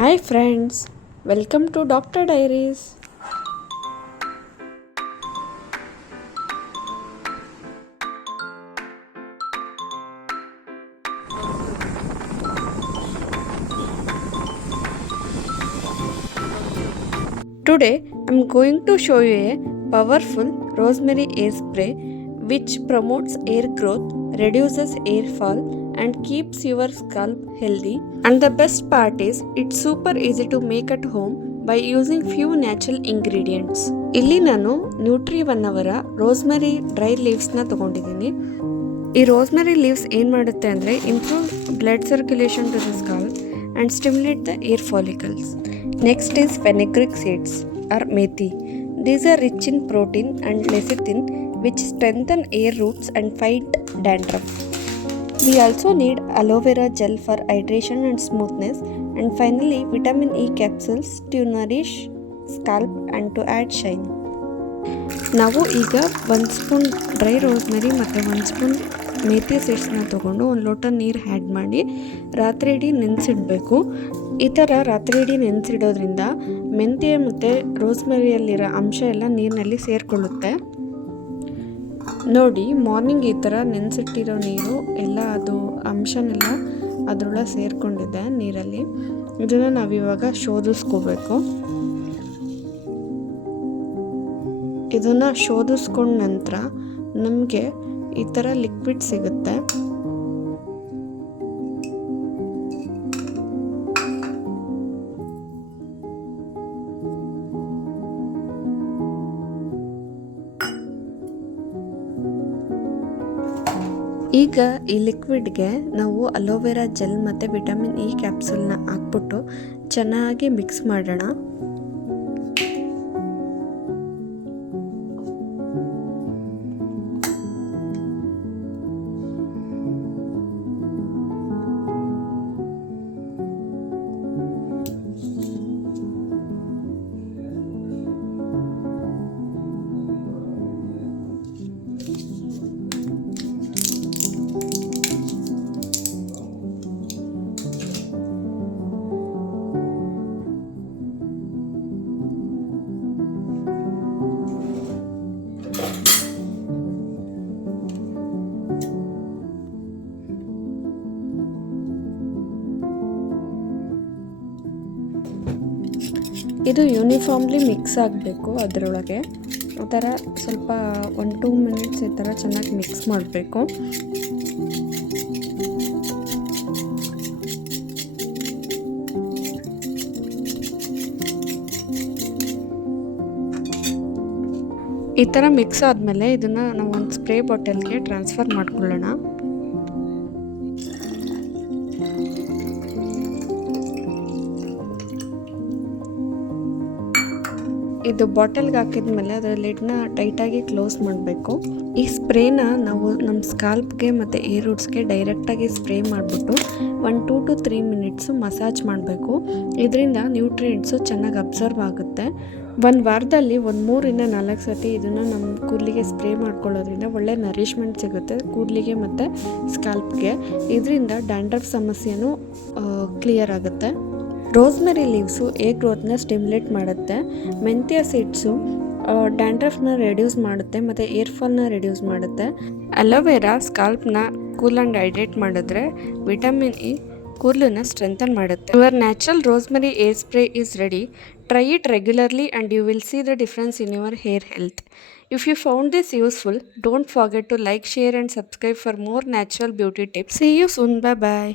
Hi friends, welcome to Doctor Diaries. Today I'm going to show you a powerful rosemary air spray which promotes hair growth, reduces hair fall and keeps your scalp healthy. And the best part is it's super easy to make at home by using few natural ingredients. ಇಲ್ಲಿ ನಾನು Nutri One ಅವರ rosemary dry ಲೀವ್ಸ್ನ ತಗೊಂಡಿದ್ದೀನಿ. ಈ rosemary leaves ಏನು ಮಾಡುತ್ತೆ ಅಂದರೆ improve blood circulation to the scalp and stimulate the hair follicles. Next is fenugreek seeds or methi. These are rich in protein and lecithin which strengthen hair roots and fight dandruff. We also need aloe vera gel for hydration and smoothness, and finally vitamin E capsules to nourish scalp and to add shine. ನಾವು ಈಗ 1 spoon dry rosemary ಮತ್ತು 1 spoon methi ಸೀಡ್ಸ್ನ ತೊಗೊಂಡು ಒಂದು ಲೋಟ ನೀರು add ಮಾಡಿ ರಾತ್ರಿ ಇಡೀ ನೆನೆಸಿಡಬೇಕು. ಈ ಥರ ರಾತ್ರಿ ಇಡೀ ನೆನೆಸಿಡೋದ್ರಿಂದ ಮೆಂತ್ಯ ಮತ್ತು ರೋಸ್ಮೆರಿಯಲ್ಲಿರೋ ಅಂಶ ಎಲ್ಲ ನೀರಿನಲ್ಲಿ ಸೇರಿಕೊಳ್ಳುತ್ತೆ. ನೋಡಿ, ಮಾರ್ನಿಂಗ್ ಈ ಥರ ನೆನೆಸಿಟ್ಟಿರೋ ನೀರು ಎಲ್ಲ ಅದು ಅಂಶನೆಲ್ಲ ಅದರೊಳಗೆ ಸೇರಿಕೊಂಡಿದೆ ನೀರಲ್ಲಿ. ಇದನ್ನು ನಾವಿವಾಗ ಶೋಧಿಸ್ಕೋಬೇಕು. ಇದನ್ನು ಶೋಧಿಸ್ಕೊಂಡ ನಂತರ ನಮಗೆ ಈ ಥರ ಲಿಕ್ವಿಡ್ ಸಿಗುತ್ತೆ. ಈಗ ಈ ಲಿಕ್ವಿಡ್ಗೆ ನಾವು ಅಲೋವೆರಾ ಜೆಲ್ ಮತ್ತು ವಿಟಮಿನ್ ಇ ಕ್ಯಾಪ್ಸೂಲ್ನ ಹಾಕ್ಬಿಟ್ಟು ಚೆನ್ನಾಗಿ ಮಿಕ್ಸ್ ಮಾಡೋಣ. ಇದು ಯೂನಿಫಾರ್ಮ್ಲಿ ಮಿಕ್ಸ್ ಆಗಬೇಕು. ಅದರೊಳಗೆ ಆ ಥರ ಸ್ವಲ್ಪ 1-2 ಮಿನಿಟ್ಸ್ ಈ ಥರ ಚೆನ್ನಾಗಿ ಮಿಕ್ಸ್ ಮಾಡಬೇಕು. ಈ ಥರ ಮಿಕ್ಸ್ ಆದಮೇಲೆ ಇದನ್ನು ನಾವು ಒಂದು ಸ್ಪ್ರೇ ಬಾಟಲ್ಗೆ ಟ್ರಾನ್ಸ್ಫರ್ ಮಾಡ್ಕೊಳ್ಳೋಣ. ಇದು ಬಾಟಲ್ಗೆ ಹಾಕಿದ್ಮೇಲೆ ಅದರ ಲಿಡ್ನ ಟೈಟಾಗಿ ಕ್ಲೋಸ್ ಮಾಡಬೇಕು. ಈ ಸ್ಪ್ರೇನ ನಾವು ನಮ್ಮ ಸ್ಕಾಲ್ಪ್ಗೆ ಮತ್ತು ಏರ್ ರೂಟ್ಸ್ಗೆ ಡೈರೆಕ್ಟಾಗಿ ಸ್ಪ್ರೇ ಮಾಡಿಬಿಟ್ಟು 1-2 to 3 ಮಿನಿಟ್ಸು ಮಸಾಜ್ ಮಾಡಬೇಕು. ಇದರಿಂದ ನ್ಯೂಟ್ರಿಯೆಂಟ್ಸು ಚೆನ್ನಾಗಿ ಅಬ್ಸರ್ವ್ ಆಗುತ್ತೆ. ಒಂದು ವಾರದಲ್ಲಿ 3-4 ಸತಿ ಇದನ್ನು ನಮ್ಮ ಕೂದಲಿಗೆ ಸ್ಪ್ರೇ ಮಾಡ್ಕೊಳ್ಳೋದ್ರಿಂದ ಒಳ್ಳೆ ನರಿಷ್ಮೆಂಟ್ ಸಿಗುತ್ತೆ ಕೂದಲಿಗೆ ಮತ್ತು ಸ್ಕಾಲ್ಪ್ಗೆ. ಇದರಿಂದ ಡ್ಯಾಂಡ್ರಫ್ ಸಮಸ್ಯೆನೂ ಕ್ಲಿಯರ್ ಆಗುತ್ತೆ. ರೋಸ್ಮೆರಿ ಲೀವ್ಸು ಹೇರ್ ಗ್ರೋತ್ನ ಸ್ಟಿಮ್ಯುಲೇಟ್ ಮಾಡುತ್ತೆ. ಮೆಂತ್ಯ ಸೀಡ್ಸು ಡ್ಯಾಂಡ್ರಫ್ನ ರೆಡ್ಯೂಸ್ ಮಾಡುತ್ತೆ ಮತ್ತು ಏರ್ ಫಾಲ್ನ ರೆಡ್ಯೂಸ್ ಮಾಡುತ್ತೆ. ಅಲೋವೆರಾ ಸ್ಕಾಲ್ಪ್ನ ಕೂಲ್ ಆ್ಯಂಡ್ ಹೈಡ್ರೇಟ್ ಮಾಡಿದ್ರೆ ವಿಟಮಿನ್ ಇ ಕೂದಲನ್ನ ಸ್ಟ್ರೆಂಥನ್ ಮಾಡುತ್ತೆ. Your natural rosemary air spray is ready. Try it regularly and you will see the difference in your hair health. If you found this useful, don't forget to like, share and subscribe for more natural beauty tips. See you soon. Bye bye.